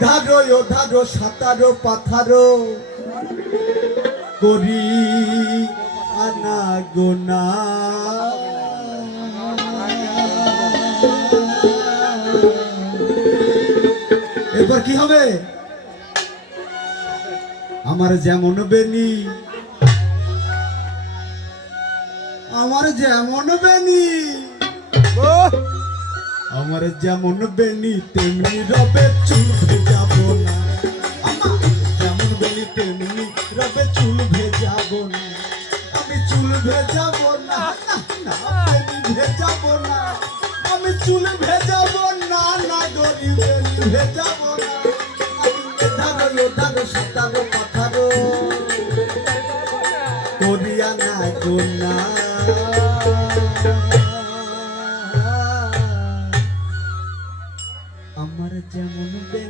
এধারো ওধারো সাতারো পাথারো। করি আনা গোনা। এরপর কি হবে? আমার যেমন বেনি আমার যেমন বেনি আমার যেমন বেনি তেমনি রবে চুল যেমন বেনি তেমনি রবে চুল ভেজাবো না। আমি চুল ভেজাবো না ভেজাবো না। আমি চুল ভেজাবো না না না। আমি এধারো ওধারো সাতারো পাথারো করিয়া না। গোনা আমার যেমন বেনি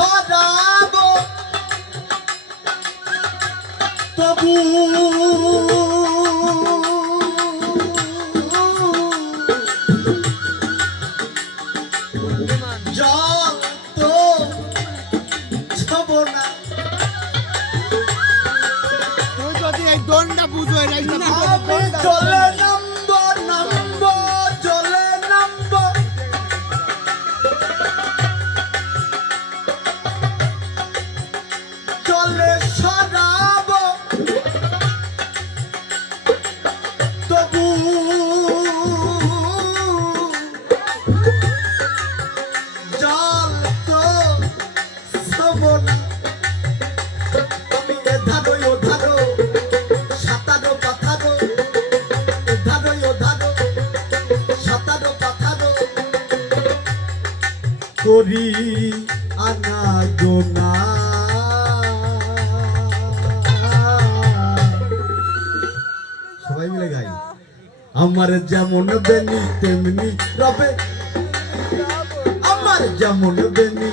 চলে তবু যদি এই দণ্ডটা বুঝো চলে করি আনা গোনা সবাই মিলে গাই। আমার যেমন বেনি তেমনি রবে। আমার যেমন বেনি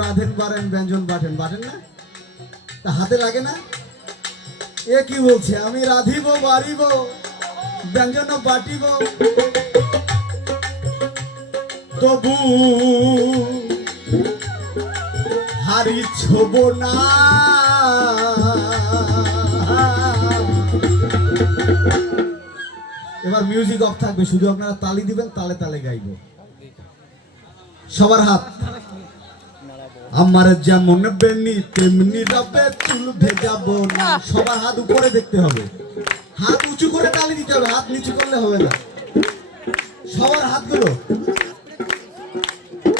বাড়েন ব্যঞ্জন বাটেন বাটেন না? তা হাতে লাগে না? এ কি বলছে? আমি রাধিব, বাড়িব, ব্যঞ্জন বাটিব তবু হারি ছব না। এবার মিউজিক অফ থাকবে, শুধু আপনারা তালি দিবেন, তালে তালে গাইব। সবার হাত। আমার যেমন বেনি তেমনি রবে চুল ভেজাবো না। সবার হাত উপরে দেখতে হবে। হাত উঁচু করে তালি দিতে হবে হাত নিচু করলে হবে না। সবার হাতগুলো।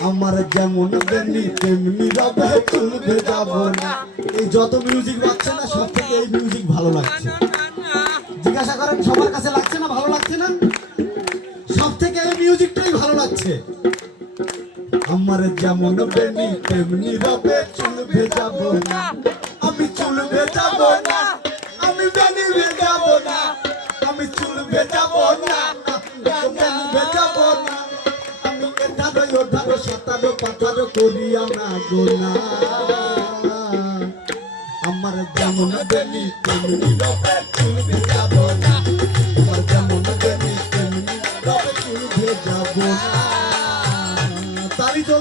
আমার যেমন বেনি তেমনি রবে চুল ভেজাবো না। এই যত মিউজিক বাজছে না সব থেকে এই মিউজিক ভালো লাগছে। জিজ্ঞাসা করেন সবার কাছে লাগছে না ভালো লাগছে না? সব থেকে এই মিউজিকটাই ভালো লাগছে। আমার যেমন বেনি, তেমনি রবে চুল ভেজাবো না। আমি চুল ভেজাবো না, আমি বেনি ভেজাবো না। আমি চুল ভেজাবো না আমার যেমন বেনি, তেমনি রবে চুল না। আমার যেমন বেনি, তেমনি রবে চুল না।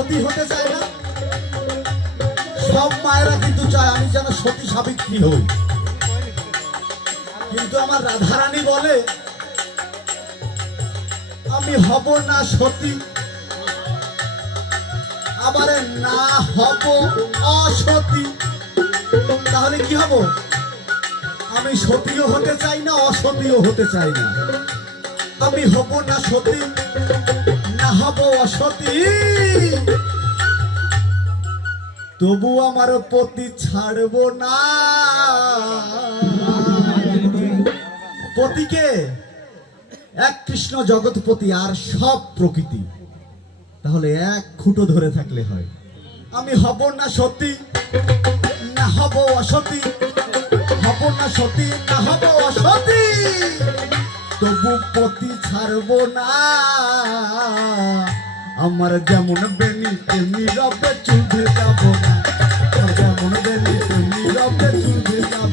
সতী হতে চায় না। সব মায়েরা কিন্তু চায় আমি যেন সতী সাবিত্রী হই। কিন্তু আমার রাধারানী বলে, আমি হব না সতী। আবার না হব অসতী। তাহলে কি হব? আমি সতীও হতে চাই না, অসতীও হতে চাই না। আমি হব না সতী। হব অসতী। তবু আমার পতি ছাড়বো না। পতিকে এক কৃষ্ণ জগৎপতি আর সব প্রকৃতি। তাহলে এক খুঁটো ধরে থাকলে হয়। আমি হব না সতী, না হব অসতী। হব না সতী, না হব অসতী। তবু পতি ছাড়বো না। আমার যেমন বেনি, তেমনি রবে চুলে যাব না। যেমন বেনি, তেমনি রবে চুল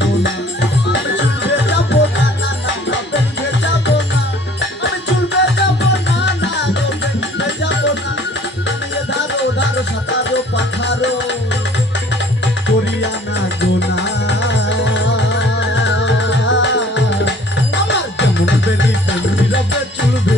to be.